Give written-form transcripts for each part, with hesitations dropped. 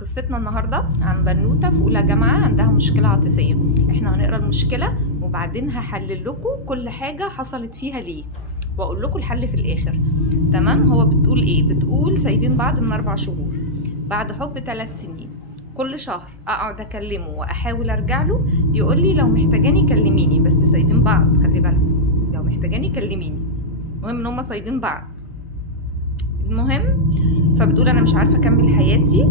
قصتنا النهاردة عن بنوتة في أولى جامعة عندها مشكلة عاطفية. احنا هنقرأ المشكلة وبعدين هحلل لكم كل حاجة حصلت فيها ليه واقول لكم الحل في الاخر. تمام؟ هو بتقول ايه؟ بتقول سايبين بعض من 4 شهور، بعد حب 3 سنين، كل شهر اقعد اكلمه واحاول ارجع له، يقول لي لو محتاجاني كلميني، بس سايبين بعض، خلي بالكم، لو محتاجاني كلميني. المهم ان هما سايبين بعض. المهم فبتقول انا مش عارفه اكمل حياتي،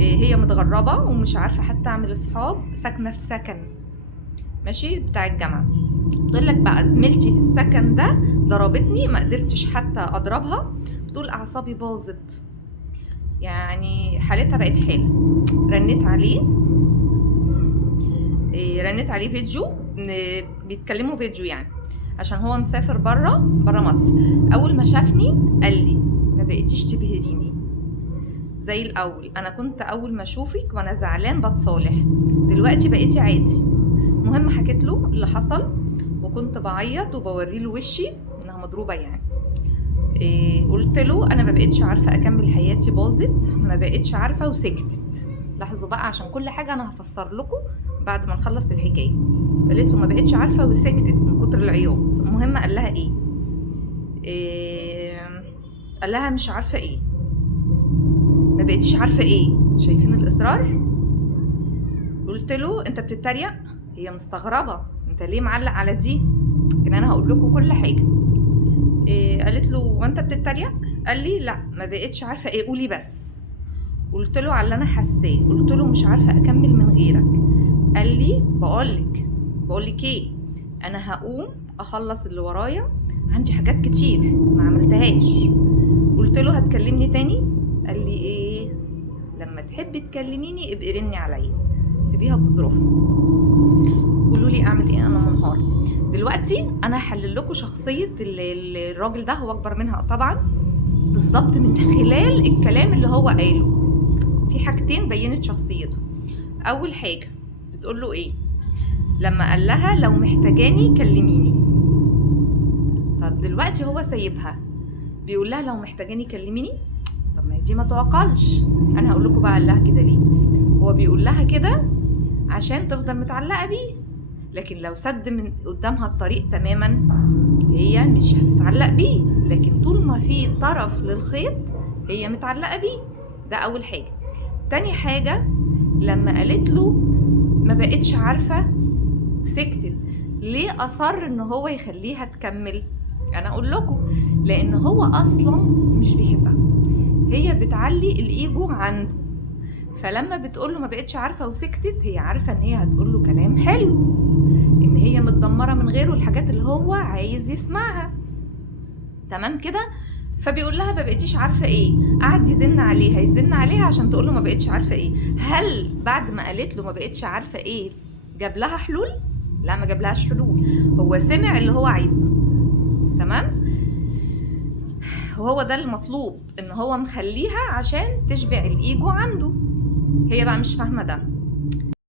هي متغربه ومش عارفه حتى اعمل اصحاب، ساكنه في سكن ماشي بتاع الجامعه. بتقول لك بقى زميلتي في السكن ده ضربتني، ما قدرتش حتى اضربها، بتقول اعصابي باظت، يعني حالتها بقت حاله. رنت عليه فيديو، بيتكلموا فيديو يعني عشان هو مسافر برا مصر. اول ما شافني قال لي ما بقيتيش تبهريني زي الاول، انا كنت اول ما اشوفك وانا زعلان بتصالح، دلوقتي بقيتي عادي. المهم حكيت له اللي حصل وكنت بعيط وبوري له وشي انها مضروبه يعني. قلت له انا ما بقيتش عارفه اكمل حياتي، باظت، ما بقيتش عارفه، وسكتت. لاحظوا بقى عشان كل حاجه انا هفسر لكم بعد ما نخلص الحكايه. قالت له ما بقيتش عارفه وسكتت من كتر العياط. المهم قال لها ايه؟ قال لها مش عارفه ايه، ما بقيتيش عارفه ايه. شايفين الاصرار؟ قلت له انت بتتريق؟ هي مستغربه انت ليه معلق على دي، لكن انا هقول لكم كل حاجه. قالت له وانت بتتريق؟ قال لي لا ما بقيتش عارفه ايه، قولي بس. قلت له على اللي انا حاساه، قلت له مش عارفه اكمل من غيرك. قال لي بقولك ايه، انا هقوم اخلص اللي ورايا، عندي حاجات كتير ما عملتهاش. قلت له هتكلمني تاني؟ قال لي ايه، لما تحبي تكلميني ابقي رني عليا، سيبيها بظروفها. قولوا لي اعمل ايه، انا منهار. دلوقتي انا هحلل لكم شخصيه الراجل ده، هو اكبر منها طبعا، بالظبط من خلال الكلام اللي هو قاله. في حاجتين بينت شخصيته. اول حاجه بتقول له ايه لما قال لها لو محتاجاني كلميني. طب دلوقتي هو سايبها بيقول لها لو محتاجاني كلميني، طب ما دي ما تعقلش. انا هقول لكم بقى قال لها كده ليه. هو بيقول لها كده عشان تفضل متعلقه بيه، لكن لو سد من قدامها الطريق تماما هي مش هتتعلق بيه، لكن طول ما في طرف للخيط هي متعلقه بيه. ده اول حاجه. تاني حاجه لما قالت له ما بقتش عارفه وسكتت، ليه اصر ان هو يخليها تكمل؟ انا اقول لكم لان هو اصلا مش بيحبها، هي بتعلي الايجو عنده، فلما بتقول له ما بقتش عارفه وسكتت هي عارفه ان هي هتقول له كلام حلو، ان هي متدمره من غيره، الحاجات اللي هو عايز يسمعها. تمام كده؟ فبيقول لها ما بقيتيش عارفه ايه، قعد يزن عليها عشان تقول له ما بقيتش عارفه ايه. هل بعد ما قالت له ما بقيتش عارفه ايه جاب لها حلول؟ لا ما جابلهاش حلول، هو سمع اللي هو عايزه. تمام؟ وهو ده المطلوب، ان هو مخليها عشان تشبع الايجو عنده. هي بقى مش فاهمه ده،